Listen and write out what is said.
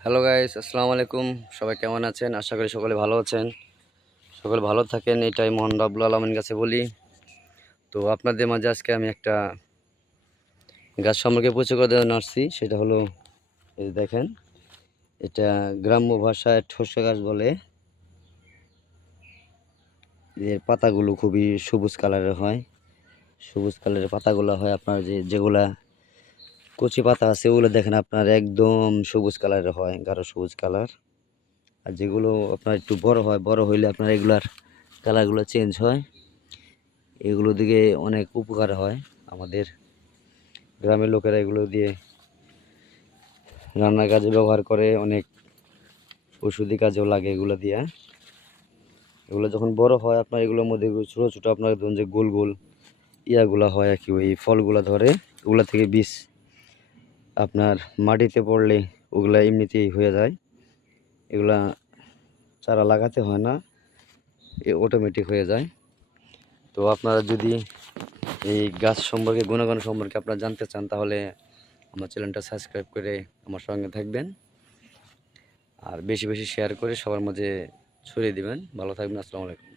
Hello guys আসসালামু আলাইকুম সবাই কেমন আছেন? আশা করি সকলে ভালো আছেন। সকলে ভালো থাকেন, এটাই মোহন রাবুল আলমের কাছে বলি। তো আপনাদের মাঝে আজকে আমি একটা গাছ সম্পর্কে পরিচয় করে দেওয়া আসছি। সেটা হলো, এই দেখেন, এটা গ্রাম্য ভাষায় ঠোসা গাছ বলে। এর পাতাগুলো খুবই সবুজ কালারের হয়। সবুজ কালারের পাতাগুলো হয় আপনার যে, যেগুলা কচি পাতা আছে, ওগুলো দেখেন আপনার একদম সবুজ কালারের হয়, গাঢ় সবুজ কালার আর যেগুলো আপনার একটু বড় হয়, বড় হইলে আপনার এগুলার কালারগুলো চেঞ্জ হয়। এগুলো দিকে অনেক উপকার হয় আমাদের গ্রামের লোকেরা এগুলো দিয়ে রান্নার কাজে ব্যবহার করে, অনেক ওষুধি কাজেও লাগে এগুলো দিয়ে। এগুলো যখন বড় হয়, আপনার এগুলোর মধ্যে ছোটো ছোটো আপনার ধরুন যে গোল গোল ইয়াগুলো হয় আর কি, ওই ফলগুলো ধরে, ওগুলো থেকে বীজ আপনার মাটিতে পড়লে ওগুলা এমনিতেই হয়ে যায়। এগুলা চারা লাগাতে হয় না, এ অটোমেটিক হয়ে যায়। তো আপনারা যদি এই গাছ সম্পর্কে, গুণাগুণ সম্পর্কে আপনারা জানতে চান, তাহলে আমার চ্যানেলটা সাবস্ক্রাইব করে আমার সঙ্গে থাকবেন। আর বেশি বেশি শেয়ার করে সবার মাঝে ছড়িয়ে দিবেন। ভালো থাকবেন, আসসালামু আলাইকুম।